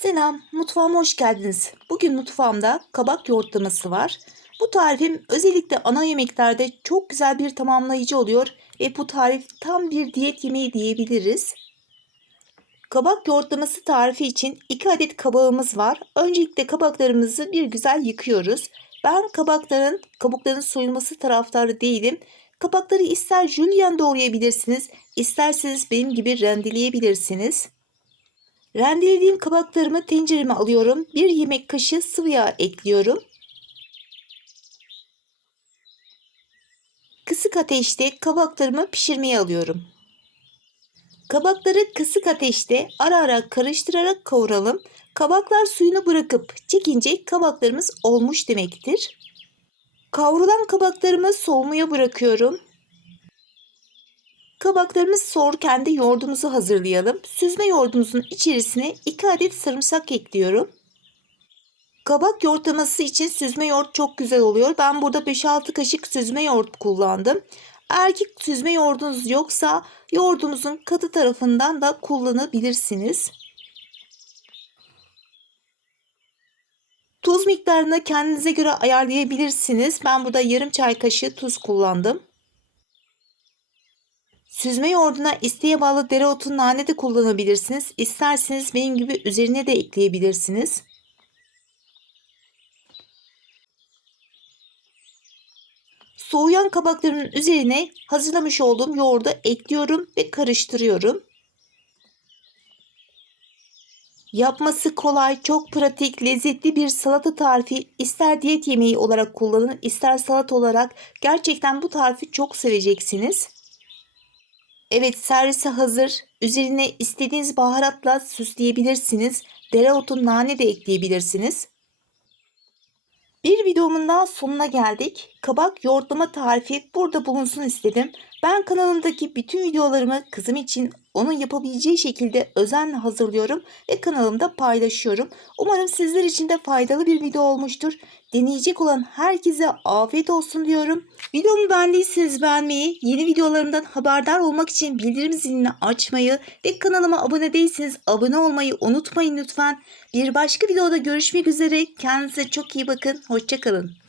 Selam, mutfağıma hoş geldiniz. Bugün mutfağımda kabak yoğurtlaması var. Bu tarifim özellikle ana yemeklerde çok güzel bir tamamlayıcı oluyor ve bu tarif tam bir diyet yemeği diyebiliriz. Kabak yoğurtlaması tarifi için 2 adet kabağımız var. Öncelikle kabaklarımızı bir güzel yıkıyoruz. Ben kabakların kabukların soyulması taraftarı değilim. Kabakları ister jülyen doğrayabilirsiniz, isterseniz benim gibi rendeleyebilirsiniz. Rendelediğim kabaklarımı tencereme alıyorum. Bir yemek kaşığı sıvı yağ ekliyorum. Kısık ateşte kabaklarımı pişirmeye alıyorum. Kabakları kısık ateşte ara ara karıştırarak kavuralım. Kabaklar suyunu bırakıp çekince kabaklarımız olmuş demektir. Kavrulan kabaklarımı soğumaya bırakıyorum. Kabaklarımız soğurken de yoğurdumuzu hazırlayalım. Süzme yoğurdumuzun içerisine 2 adet sarımsak ekliyorum. Kabak yoğurtlaması için süzme yoğurt çok güzel oluyor. Ben burada 5-6 kaşık süzme yoğurt kullandım. Eğer ki süzme yoğurdunuz yoksa yoğurdumuzun katı tarafından da kullanabilirsiniz. Tuz miktarını kendinize göre ayarlayabilirsiniz. Ben burada yarım çay kaşığı tuz kullandım. Süzme yoğurduna isteğe bağlı dereotu nane de kullanabilirsiniz. İsterseniz benim gibi üzerine de ekleyebilirsiniz. Soğuyan kabakların üzerine hazırlamış olduğum yoğurdu ekliyorum ve karıştırıyorum. Yapması kolay, çok pratik, lezzetli bir salata tarifi ister diyet yemeği olarak kullanın, ister salat olarak gerçekten bu tarifi çok seveceksiniz. Evet servise hazır. Üzerine istediğiniz baharatla süsleyebilirsiniz. Dereotu, nane de ekleyebilirsiniz. Bir videomun daha sonuna geldik. Kabak yoğurtlama tarifi burada bulunsun istedim. Ben kanalımdaki bütün videolarımı kızım için onun yapabileceği şekilde özenle hazırlıyorum ve kanalımda paylaşıyorum. Umarım sizler için de faydalı bir video olmuştur. Deneyecek olan herkese afiyet olsun diyorum. Videomu beğendiyseniz beğenmeyi, yeni videolarımdan haberdar olmak için bildirim zilini açmayı ve kanalıma abone değilseniz abone olmayı unutmayın lütfen. Bir başka videoda görüşmek üzere. Kendinize çok iyi bakın. Hoşçakalın.